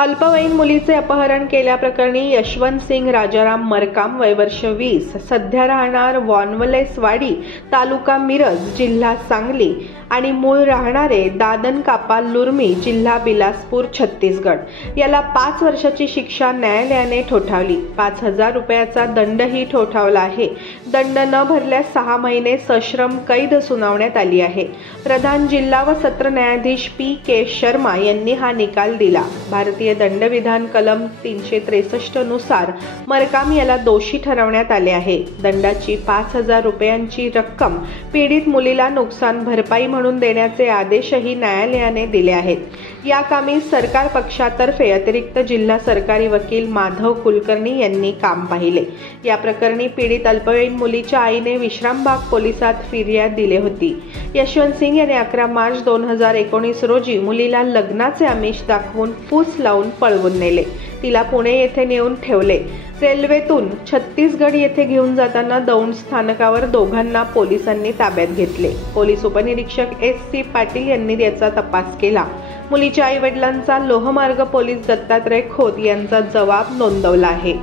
अल्पवयीन मुलीचे अपहरण केल्याप्रकरणी यशवंत सिंग राजाराम मरकाम वय वर्ष 20 सध्या राहणार वॉनवलेसवाडी तालुका मिरज जिल्हा सांगली आणि मूळ राहणारे दादनकापा लुर्मी जिल्हा बिलासपूर छत्तीसगड याला 5 वर्षाची शिक्षा न्यायालयाने ठोठावली। 5,000 रुपयाचा दंडही ठोठावला आहे। दंड न भरल्यास 6 महिने सश्रम कैद सुनावण्यात आली आहे। प्रधान जिल्हा व सत्र न्यायाधीश पी.के. शर्मा यांनी हा निकाल दिला। भारतीय दंडविधान कलम 363 नुसार मरकाम याला दोषी ठरवण्यात आले आहे। दंडाची 5,000 रुपयांची रक्कम पीडित मुलीला नुकसान भरपाई म्हणून देण्याचे आदेशही न्यायालयाने दिले आहेत। या कामी सरकार पक्षातर्फे अतिरिक्त जिल्हा सरकारी वकील माधव कुलकर्णी यांनी काम पाहिले। या प्रकरणी पीडित अल्पवयीन मुलीच्या आईने विश्रामबाग पोलिसात फिर्याद दिली होती। यशवंत सिंग यांनी 11 मार्च 2019 रोजी मुलीला लग्नाचे आमिष दाखवून फूस लावून पळवून नेले। तिला पुणे येथे नेऊन ठेवले। रेल्वेतून छत्तीसगड येथे घेऊन जाताना दौंड स्थानकावर दोघांना पोलिसांनी ताब्यात घेतले। पोलीस उपनिरीक्षक S.C. पाटील यांनी याचा तपास केला। मुलीच्या आई-वडिलांचा लोहमार्ग पोलीस दत्तात्रय खोत यांचा जबाब नोंदवला आहे।